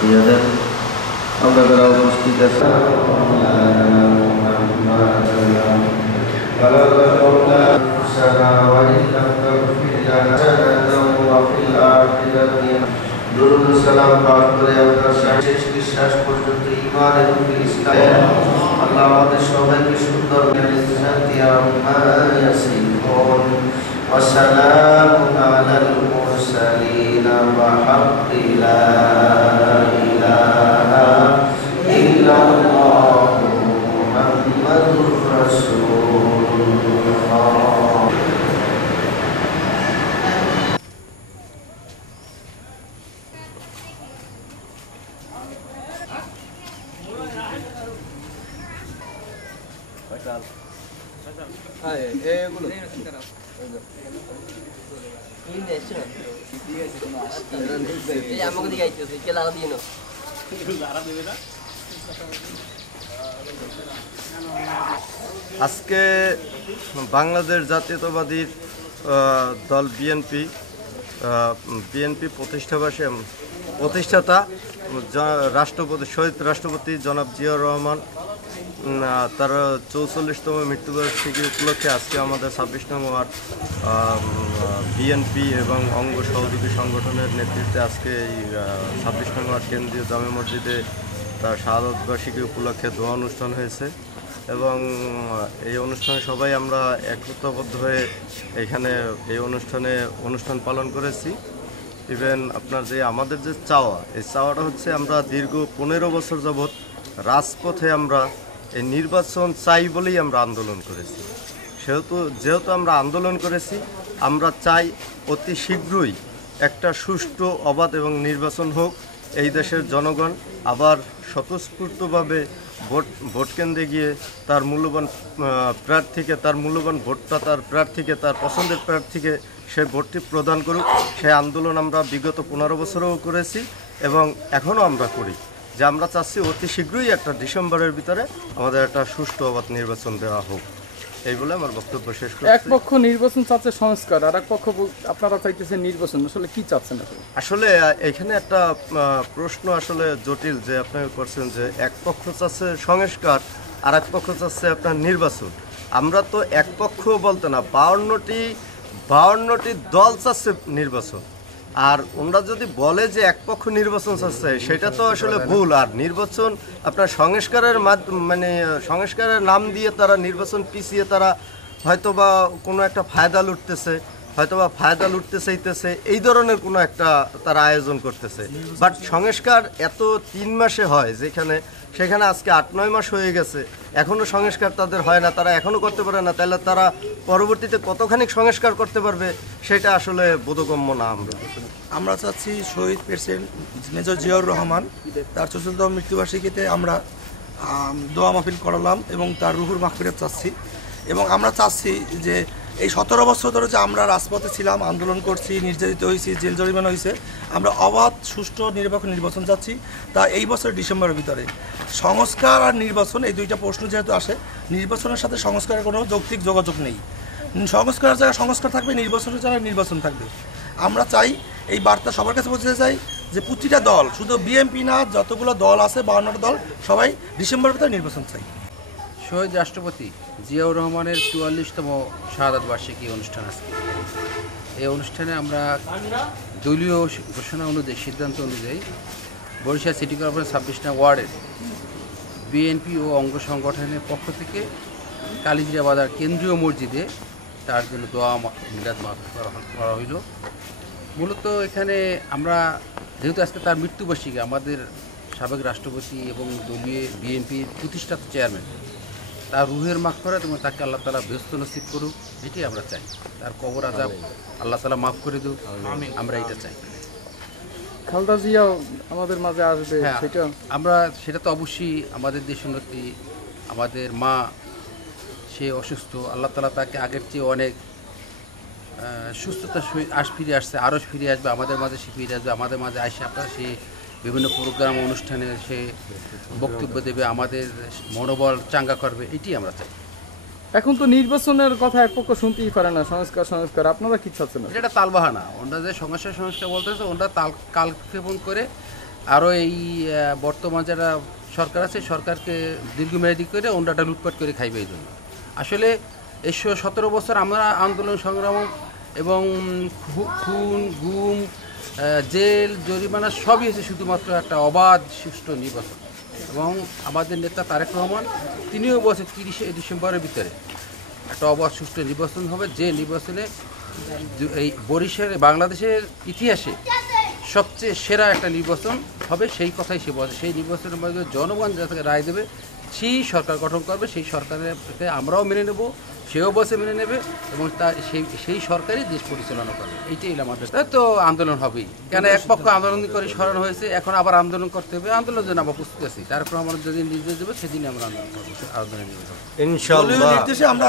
দিয়ে দেন। আমরা যারা উপস্থিত আছি সালাম পাঠ করে আমরা শেষ নিঃশ্বাস পর্যন্ত ঈমান এবং ইসলাম আল্লাহ আমাদের সবাইকে সুন্দর وسلام على المرسلين والحمد لا إله إلا الله محمد رسول الله. আজকে বাংলাদেশ জাতীয়তাবাদী দল বিএনপি প্রতিষ্ঠাতা রাষ্ট্রপতি শহীদ রাষ্ট্রপতি জনাব জিয়াউর রহমান তার ৪৪তম মৃত্যুবার্ষিকী উপলক্ষে আজকে আমাদের ২৬ নং ওয়ার্ড বিএনপি এবং অঙ্গ সহযোগী সংগঠনের নেতৃত্বে আজকে এই ২৬ নং ওয়ার্ড কেন্দ্রীয় জামে মসজিদে তার শাহাদত বার্ষিকী উপলক্ষে দোয়া অনুষ্ঠান হয়েছে এবং এই অনুষ্ঠানে সবাই আমরা একতাবদ্ধ হয়ে এখানে এই অনুষ্ঠান পালন করেছি। ইভেন আপনার যে আমাদের যে এই চাওয়াটা হচ্ছে আমরা দীর্ঘ ১৫ বছর যাবৎ রাজপথে আমরা এই নির্বাচন চাই বলেই আমরা আন্দোলন করেছি। যেহেতু আমরা আন্দোলন করেছি, আমরা চাই অতি শীঘ্রই একটা সুষ্ঠু অবাধ এবং নির্বাচন হোক। এই দেশের জনগণ আবার স্বতঃস্ফূর্তভাবে ভোট কেন্দ্রে গিয়ে তার মূল্যবান প্রার্থীকে তার মূল্যবান ভোটটা তার প্রার্থীকে তার পছন্দের প্রার্থীকে সে ভোটটি প্রদান করুক। সেই আন্দোলন আমরা বিগত ১৫ বছরেও করেছি এবং এখনও আমরা করি, যে আমরা চাচ্ছি অতি শীঘ্রই একটা ডিসেম্বরের ভিতরে আমাদের একটা সুষ্ঠু অবাধ নির্বাচন দেওয়া হোক। এই বলে আমার বক্তব্য শেষ করছি। এক পক্ষ নির্বাচন চাচ্ছে সংস্কার, আর এক পক্ষ আপনারা চাইতেছেন নির্বাচন, আসলে কি চাচ্ছেন? আসলে এখানে একটা প্রশ্ন আসলে জটিল যে আপনি করছেন যে এক পক্ষ চাচ্ছে সংস্কার আর এক পক্ষ চাচ্ছে আপনার নির্বাচন। আমরা তো এক পক্ষ বলতে না, 52টি দল চাচ্ছে নির্বাচন। আর ওনারা যদি বলে যে এক পক্ষ নির্বাচন চাচ্ছে, সেটা তো আসলে ভুল। আর নির্বাচন আপনার সংস্কারের নাম দিয়ে তারা নির্বাচন পিছিয়ে তারা হয়তোবা কোনো একটা ফায়দা লুটতে চাইতেছে, এই ধরনের কোনো একটা তারা আয়োজন করতেছে। বাট সংস্কার এত 3 মাসে হয়, সেখানে আজকে 8-9 মাস হয়ে গেছে, এখনও সংস্কার তাদের হয় না, তারা এখনও করতে পারে না। তাহলে তারা পরবর্তীতে কতখানি সংস্কার করতে পারবে সেটা আসলে বোধগম্য না। আমরা চাচ্ছি শহীদ প্রেসিডেন্ট মেজর জিয়াউর রহমান তার ৪৪তম মৃত্যুবার্ষিকীতে আমরা দোয়া মাহফিল করালাম এবং তার রুহুর মাগফিরাত চাচ্ছি। এবং আমরা চাচ্ছি যে এই ১৭ বছর ধরে যে আমরা রাজপথে ছিলাম, আন্দোলন করছি, নির্যাতিত হয়েছি, জেল জরিমানা হয়েছে, আমরা অবাধ সুষ্ঠু নিরপেক্ষ নির্বাচন চাচ্ছি। তা এই বছর ডিসেম্বরের ভিতরে সংস্কার আর নির্বাচন, এই দুইটা প্রশ্ন যেহেতু আসে, নির্বাচনের সাথে সংস্কারের কোনো যৌক্তিক যোগাযোগ নেই। সংস্কারের জায়গায় সংস্কার থাকবে, নির্বাচনের জায়গায় নির্বাচন থাকবে। আমরা চাই এই বার্তা সবার কাছে পৌঁছতে চাই যে প্রতিটা দল, শুধু বিএনপি না, যতগুলো দল আছে 52টা দল, সবাই ডিসেম্বরের ভিতরে নির্বাচন চাই। শহীদ রাষ্ট্রপতি জিয়াউর রহমানের ৪৪তম শাহাদাত বার্ষিকী অনুষ্ঠান আজকে। এই অনুষ্ঠানে আমরা দলীয় ঘোষণা অনুযায়ী, সিদ্ধান্ত অনুযায়ী বরিশাল সিটি কর্পোরেশন ২৬ নং ওয়ার্ডের বিএনপি ও অঙ্গ সংগঠনের পক্ষ থেকে কালিজিরা বাজার কেন্দ্রীয় মসজিদে তার জন্য দোয়া মিলাদ মাহফিল করা হইল। মূলত এখানে আমরা যেহেতু আজকে তার মৃত্যুবার্ষিকী, আমাদের সাবেক রাষ্ট্রপতি এবং দলীয় বিএনপির প্রতিষ্ঠাতা চেয়ারম্যান, তার রুহের মাগফিরাত এবং তাকে আল্লাহ তাআলা ব্যস্ত নসিব করুক, এটি আমরা চাই। তার কবর আযাব আল্লাহ তাআলা মাফ করে দিক, আমরা এটা চাই। খালেদা জিয়াও আমাদের মাঝে আসবে, সেটা তো অবশ্যই। আমাদের দেশনেত্রী, আমাদের মা, সে অসুস্থ, আল্লাহ তাআলা তাকে আগের চেয়ে অনেক সুস্থতা ফিরে আসছে, আরও ফিরে আসবে আমাদের মাঝে, সে ফিরে আসবে আমাদের মাঝে। আসে আপনারা সে বিভিন্ন প্রোগ্রাম অনুষ্ঠানে সে বক্তব্য দেবে, আমাদের মনোবল চাঙ্গা করবে, এটি আমরা চাই। এখন তো নির্বাচনের কথা এক পক্ষ শুনতেই পারে না, সংস্কার, আপনারা কি চাচ্ছেন? এটা তালবাহানা। ওনারা যে সংস্কার বলতেছে, ওনারা কালক্ষেপণ করে আরও এই বর্তমান যারা সরকার আছে সরকারকে দীর্ঘমেয়াদী করে ওনাটা লুটপাট করে খাইবে এই জন্য। আসলে 17 বছর আমরা আন্দোলন সংগ্রাম এবং খুন গুম জেল জরিমানা সবই হয়েছে শুধুমাত্র একটা অবাধ সুষ্ঠু নির্বাচন। এবং আমাদের নেতা তারেক রহমান তিনিও বলছেন 30শে ডিসেম্বরের ভিতরে একটা অবাধ সুষ্ঠু নির্বাচন হবে, যে নির্বাচনে এই বরিশালে বাংলাদেশের ইতিহাসে সবচেয়ে সেরা একটা নির্বাচন হবে, সেই কথাই সে বলছে। সেই নির্বাচনের মধ্যে জনগণ যাতে রায় দেবে সেই সরকার গঠন করবে, সেই সরকারের আমরাও মেনে নেব, সেও বসে মেনে নেবে এবং তা সেই সরকারই দেশ পরিচালনা করবে। এইটাই আমাদের তো আন্দোলন হবেই। কেন এক পক্ষ আন্দোলন করে সরানো হয়েছে, এখন আবার আন্দোলন করতে হবে। আন্দোলনের জন্য আমরা প্রস্তুত আছি, তারপর আমরা যদি নির্দেশ দেবো সেদিন আমরা আন্দোলন করবো, আন্দোলন নিয়ে যাবো ইনশাআল্লাহ। নির্দেশে আমরা